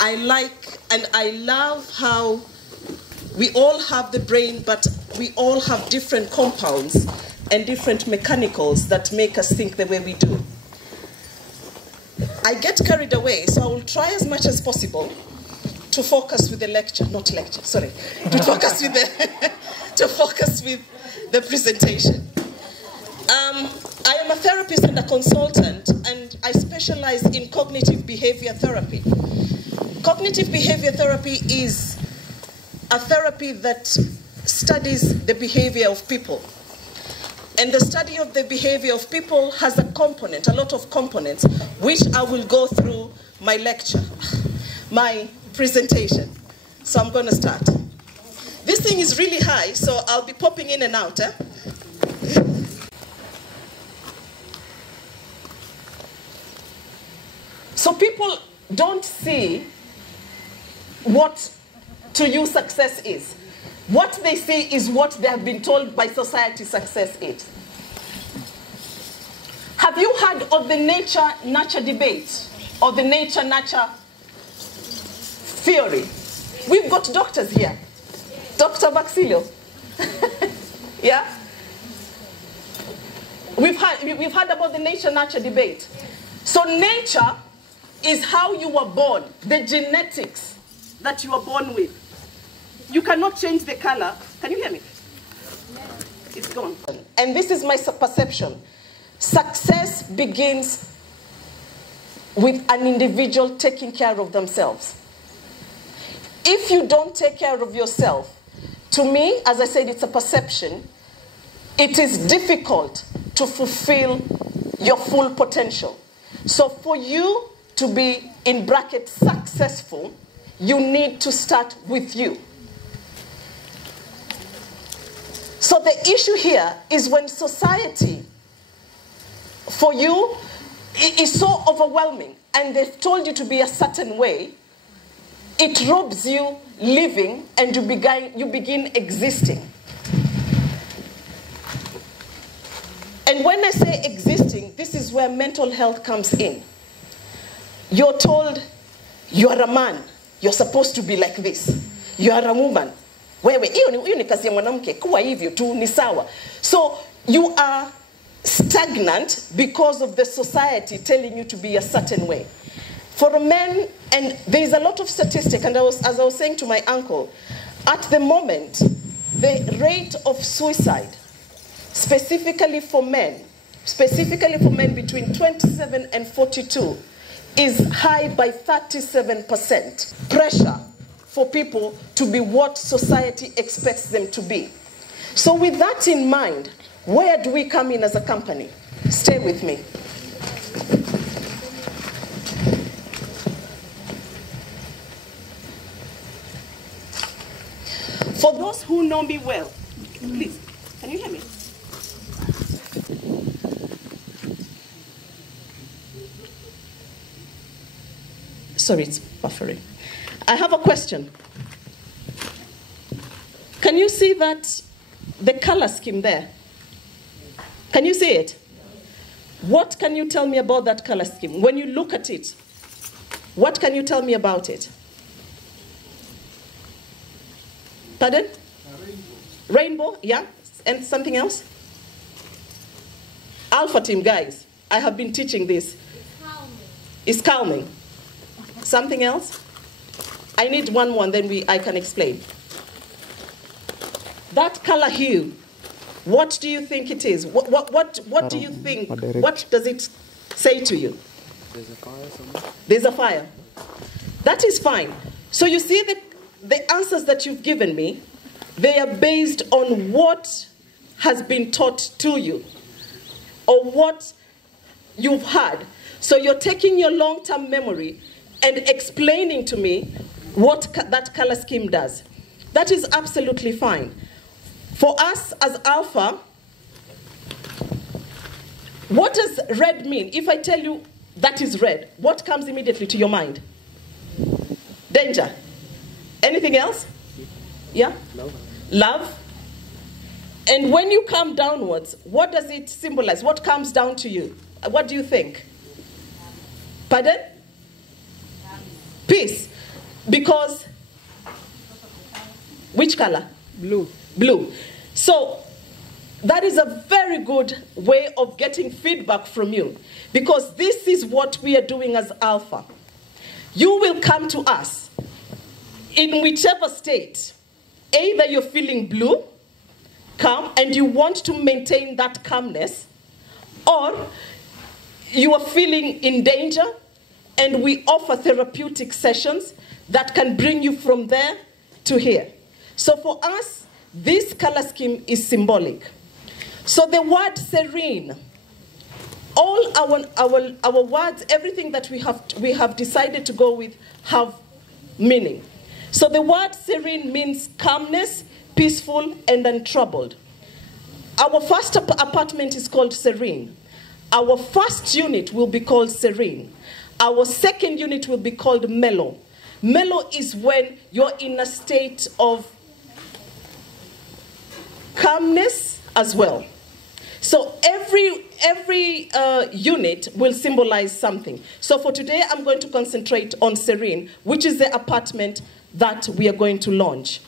I like and I love how we all have the brain, but we all have different compounds and different mechanicals that make us think the way we do. I get carried away, so I will try as much as possible to focus with the lecture, not lecture, sorry, to focus with the presentation. I am a therapist and a consultant, and I specialize in cognitive behavior therapy. Cognitive behavior therapy is a therapy that studies the behavior of people. And the study of the behavior of people has a lot of components, which I will go through my lecture, my presentation. So I'm going to start. This thing is really high, so I'll be popping in and out. So people don't see what to you success is. What they see is what they have been told by society success is. Have you heard of the nature-nurture debate or the nature-nurture theory? We've got doctors here. Dr. Baxilio. Yeah? We've heard about the nature-nurture debate. So nature is how you were born, the genetics that you were born with. You cannot change the color. Can you hear me? It's gone. And this is my perception. Success begins with an individual taking care of themselves. If you don't take care of yourself, to me, as I said, it's a perception. It is difficult to fulfill your full potential. So for you to be, in brackets, successful, you need to start with you. So the issue here is when society, for you, is so overwhelming and they've told you to be a certain way, it robs you living and you begin existing. And when I say existing, this is where mental health comes in. You're told, you are a man, you're supposed to be like this. You are a woman. So you are stagnant because of the society telling you to be a certain way. For a man, and there is a lot of statistics, and as I was saying to my uncle, at the moment, the rate of suicide, specifically for men between 27 and 42, is high by 37%. Pressure for people to be what society expects them to be. So with that in mind, where do we come in as a company? Stay with me. For those who know me well, please, can you hear me? Sorry, it's buffering. I have a question. Can you see that, the color scheme there? Can you see it? What can you tell me about that color scheme? When you look at it, what can you tell me about it? Pardon? Rainbow, yeah. And something else? Alpha team, guys. I have been teaching this. It's calming. Something else? I need one more and then I can explain. That color hue, what do you think it is? What do you think? What does it say to you? There's a fire somewhere. There's a fire. That is fine. So you see the answers that you've given me, they are based on what has been taught to you or what you've had. So you're taking your long-term memory and explaining to me what that color scheme does. That is absolutely fine. For us as Alpha, what does red mean? If I tell you that is red, what comes immediately to your mind? Danger. Anything else? Yeah? Love. Love. And when you come downwards, what does it symbolize? What comes down to you? What do you think? Pardon? Peace. Because, which color? Blue. Blue. So, that is a very good way of getting feedback from you. Because this is what we are doing as Alpha. You will come to us in whichever state. Either you're feeling blue, calm, and you want to maintain that calmness, or you are feeling in danger, and we offer therapeutic sessions that can bring you from there to here. So for us, this color scheme is symbolic. So the word serene, all our words, everything that we have decided to go with have meaning. So the word serene means calmness, peaceful, and untroubled. Our first apartment is called Serene. Our first unit will be called Serene. Our second unit will be called Mellow. Mellow is when you're in a state of calmness as well. So every unit will symbolize something. So for today, I'm going to concentrate on Serene, which is the apartment that we are going to launch.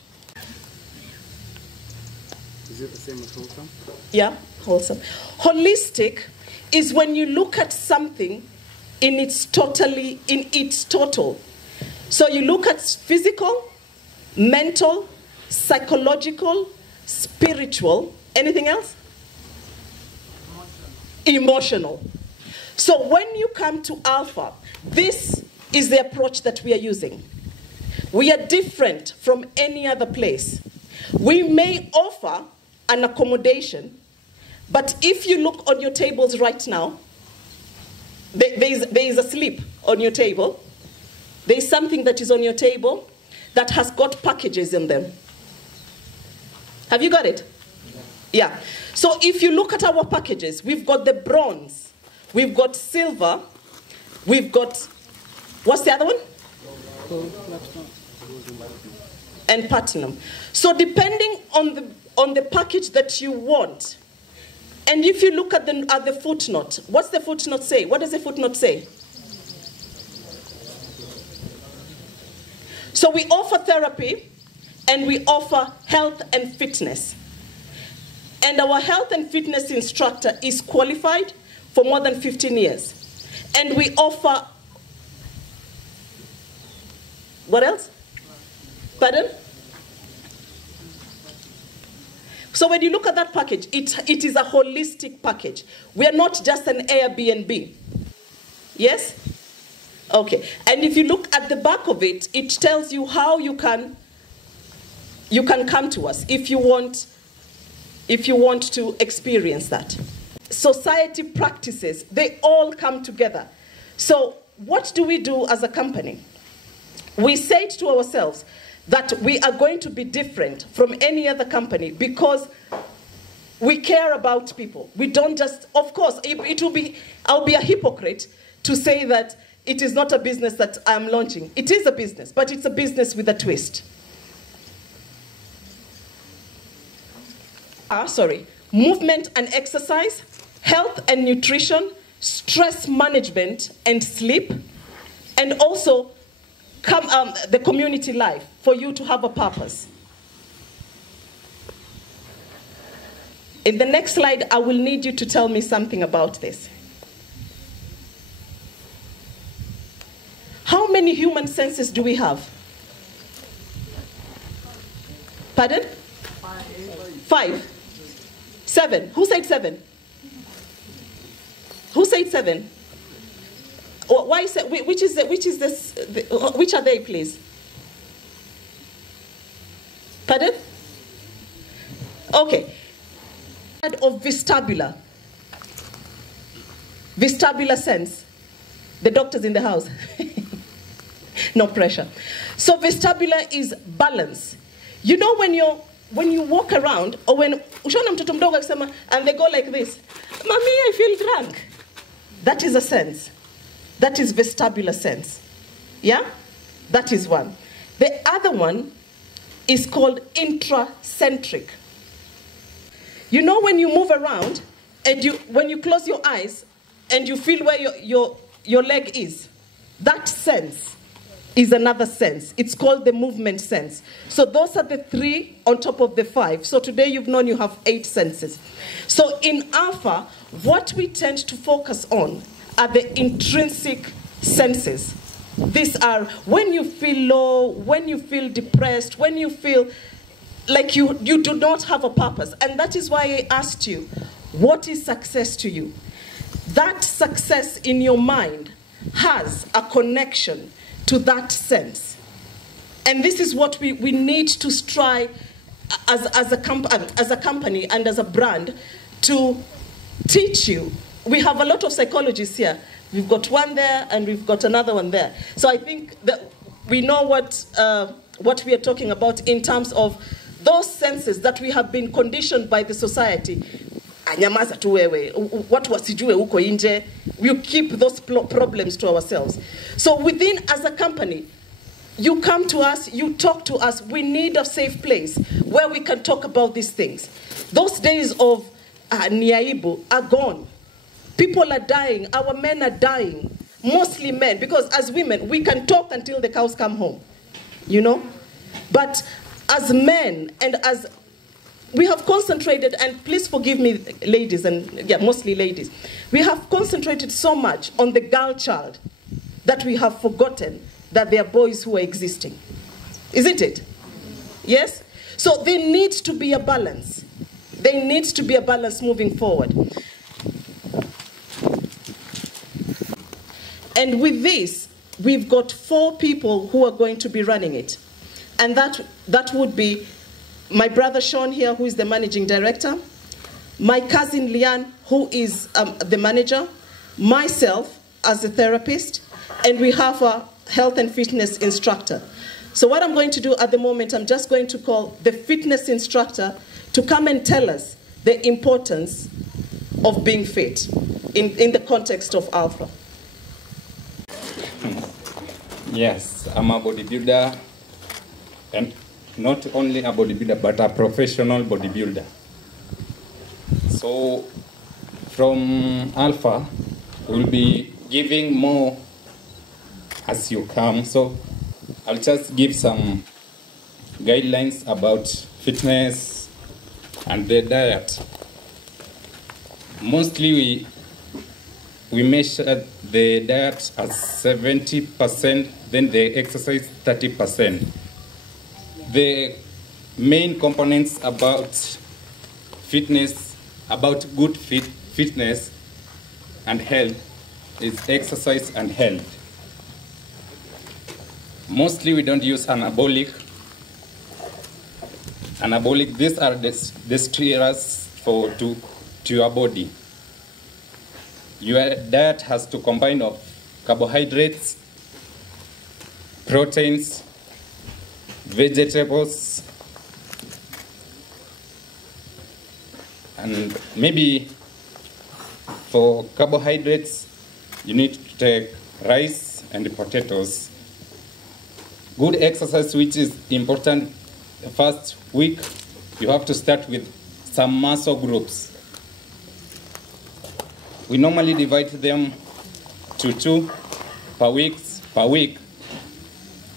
Is it the same as wholesome? Yeah, wholesome. Holistic is when you look at something in its total. So you look at physical, mental, psychological, spiritual, anything else? Emotional. So when you come to Alpha, this is the approach that we are using. We are different from any other place. We may offer an accommodation, but if you look on your tables right now, there is a slip on your table. There is something that is on your table that has got packages in them. Have you got it? Yeah. So if you look at our packages, we've got the bronze, we've got silver, we've got, what's the other one? And platinum. So depending on the package that you want, and if you look at the footnote, what's the footnote say? What does the footnote say? So we offer therapy, and we offer health and fitness. And our health and fitness instructor is qualified for more than 15 years. And we offer, what else? Pardon? So when you look at that package, it is a holistic package. We are not just an Airbnb. Yes? Okay. And if you look at the back of it, it tells you how you can come to us if you want to experience that. Society practices, they all come together. So what do we do as a company? We say to ourselves that we are going to be different from any other company because we care about people. We don't just, of course, I'll be a hypocrite to say that it is not a business that I'm launching. It is a business, but it's a business with a twist. Movement and exercise, health and nutrition, stress management and sleep, and also the community life for you to have a purpose. In the next slide, I will need you to tell me something about this. How many human senses do we have? Pardon? 5. 7. Who said 7? Who said 7? Why is it, which are they, please? Pardon? Okay. Of vestibular. Vestibular sense. The doctors in the house. No pressure. So vestibular is balance. You know when you walk around, or when and they go like this, Mommy, I feel drunk. That is a sense. That is vestibular sense. Yeah? That is one. The other one is called intracentric. You know when you move around, and when you close your eyes, and you feel where your leg is, that sense is another sense. It's called the movement sense. So those are the 3 on top of the 5. So today you've known you have 8 senses. So in Alpha, what we tend to focus on are the intrinsic senses. These are when you feel low, when you feel depressed, when you feel like you do not have a purpose. And that is why I asked you, what is success to you? That success in your mind has a connection to that sense. And this is what we need to strive as a company and as a brand to teach you. We have a lot of psychologists here. We've got one there and we've got another one there. So I think that we know what we are talking about in terms of those senses that we have been conditioned by the society. Anyamaza tu wewe, watu wasijue uko nje. We keep those problems to ourselves. So within, as a company, you come to us, you talk to us. We need a safe place where we can talk about these things. Those days of niaibu are gone. People are dying. Our men are dying. Mostly men, because as women, we can talk until the cows come home. You know? But as men and as we have concentrated, and please forgive me, ladies, and yeah, mostly ladies, we have concentrated so much on the girl child that we have forgotten that there are boys who are existing. Isn't it? Yes? So there needs to be a balance. There needs to be a balance moving forward. And with this, we've got 4 people who are going to be running it. And that would be my brother Sean here, who is the managing director, my cousin Liane, who is the manager, myself as a therapist, and we have a health and fitness instructor. So what I'm going to do at the moment, I'm just going to call the fitness instructor to come and tell us the importance of being fit in the context of Alpha. Yes, I'm a bodybuilder, and not only a bodybuilder, but a professional bodybuilder. So from Alpha, we'll be giving more as you come. So I'll just give some guidelines about fitness and the diet. Mostly we measure the diet as 70%, then the exercise 30%. The main components about fitness, about good fitness and health is exercise and health. Mostly we don't use anabolic. These are the steroids to your body. Your diet has to combine of carbohydrates, proteins, vegetables, and maybe for carbohydrates, you need to take rice and potatoes. Good exercise, which is important, the first week, you have to start with some muscle groups. We normally divide them to 2 per week,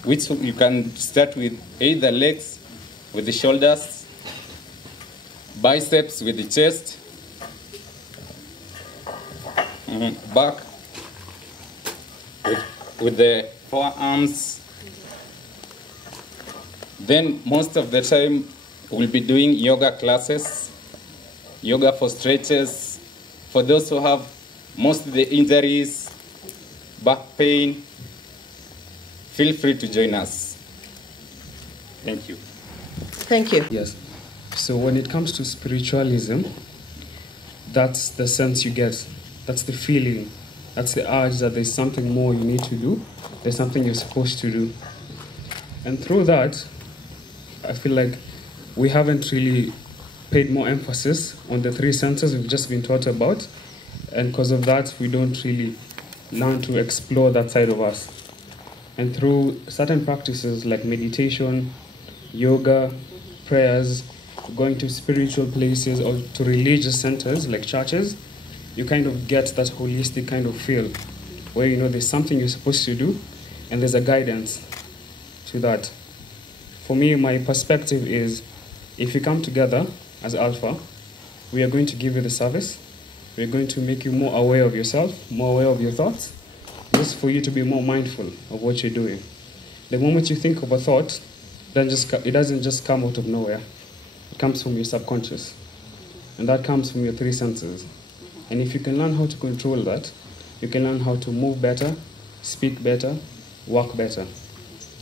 which you can start with either legs with the shoulders, biceps with the chest, back with the forearms. Then most of the time we'll be doing yoga classes, yoga for stretches. For those who have most of the injuries, back pain, feel free to join us. Thank you. Thank you. Yes. So when it comes to spiritualism, that's the sense you get. That's the feeling. That's the urge that there's something more you need to do. There's something you're supposed to do. And through that, I feel like we haven't really paid more emphasis on the 3 senses we've just been taught about. And because of that, we don't really learn to explore that side of us. And through certain practices like meditation, yoga, prayers, going to spiritual places or to religious centers like churches, you kind of get that holistic kind of feel where you know there's something you're supposed to do and there's a guidance to that. For me, my perspective is, if you come together as Alpha, we are going to give you the service. We're going to make you more aware of yourself, more aware of your thoughts, just for you to be more mindful of what you're doing. The moment you think of a thought, it doesn't just come out of nowhere. It comes from your subconscious. And that comes from your 3 senses. And if you can learn how to control that, you can learn how to move better, speak better, work better.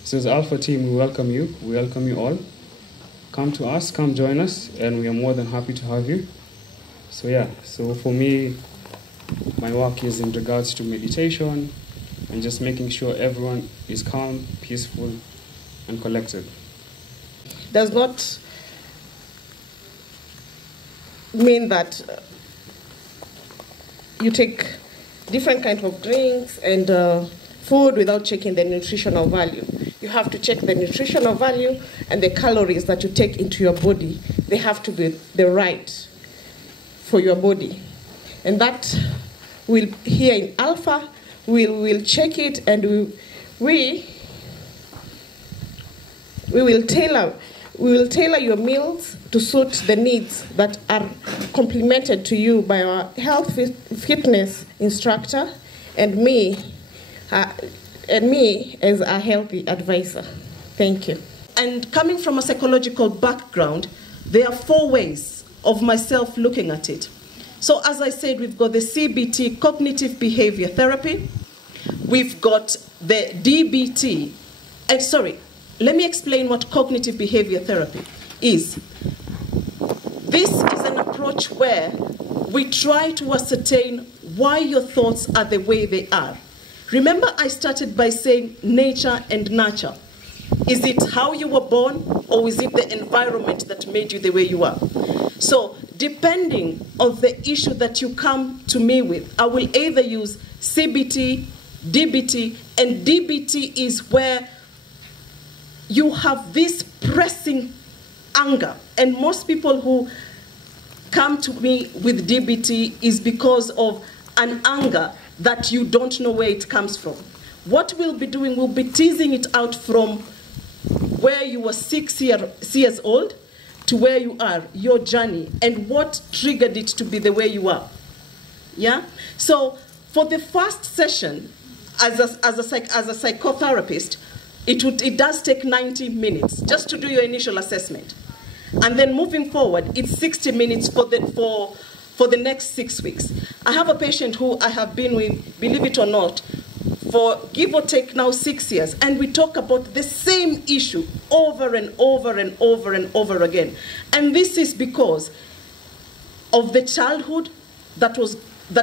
So as Alpha team, we welcome you. We welcome you all. Come to us, come join us, and we are more than happy to have you. So yeah, so for me, my work is in regards to meditation and just making sure everyone is calm, peaceful, and collected. Does not mean that you take different kinds of drinks and food without checking the nutritional value. You have to check the nutritional value, and the calories that you take into your body, they have to be the right for your body. And that will, here in Alpha, we'll check it, and we will tailor your meals to suit the needs that are complemented to you by our health fitness instructor and me as a healthy advisor. Thank you. And coming from a psychological background, there are 4 ways of myself looking at it. So as I said, we've got the CBT, cognitive behavior therapy. We've got the DBT. And sorry, let me explain what cognitive behavior therapy is. This is an approach where we try to ascertain why your thoughts are the way they are. Remember, I started by saying nature and nurture. Is it how you were born, or is it the environment that made you the way you are? So, depending on the issue that you come to me with, I will either use CBT, DBT, and DBT is where you have this pressing anger. And most people who come to me with DBT is because of an anger that you don't know where it comes from. What we'll be doing, we'll be teasing it out from where you were 6 years old to where you are, your journey, and what triggered it to be the way you are. Yeah? So for the first session, as a psychotherapist, it does take 90 minutes just to do your initial assessment. And then moving forward, it's 60 minutes for the next 6 weeks. I have a patient who I have been with, believe it or not, for give or take now 6 years, and we talk about the same issue over and over and over and over again. And this is because of the childhood that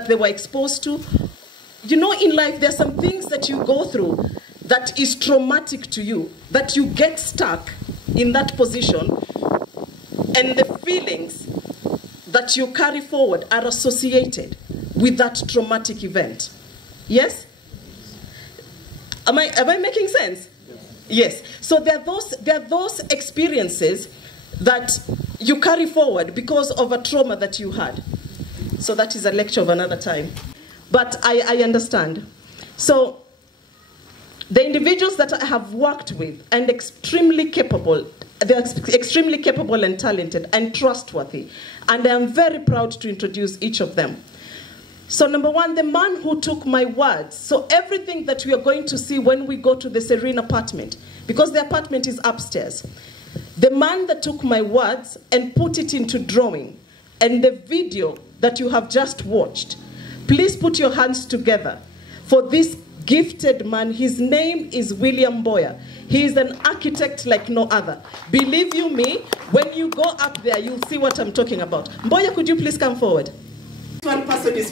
they were exposed to. You know, in life, there are some things that you go through that is traumatic to you, that you get stuck in that position, and the feelings that you carry forward are associated with that traumatic event. Yes? Am I making sense? Yes. So there are those experiences that you carry forward because of a trauma that you had. So that is a lecture of another time. But I understand. So the individuals that I have worked with and extremely capable, they're extremely capable and talented and trustworthy. And I am very proud to introduce each of them. So number one, the man who took my words. So everything that we are going to see when we go to the Serene apartment, because the apartment is upstairs, the man that took my words and put it into drawing, and the video that you have just watched, please put your hands together for this gifted man. His name is William Boyer. He is an architect like no other. Believe you me, when you go up there, you'll see what I'm talking about. Boyer, could you please come forward? One person is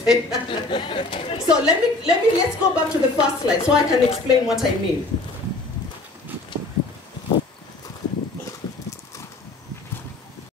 So let's go back to the first slide so I can explain what I mean.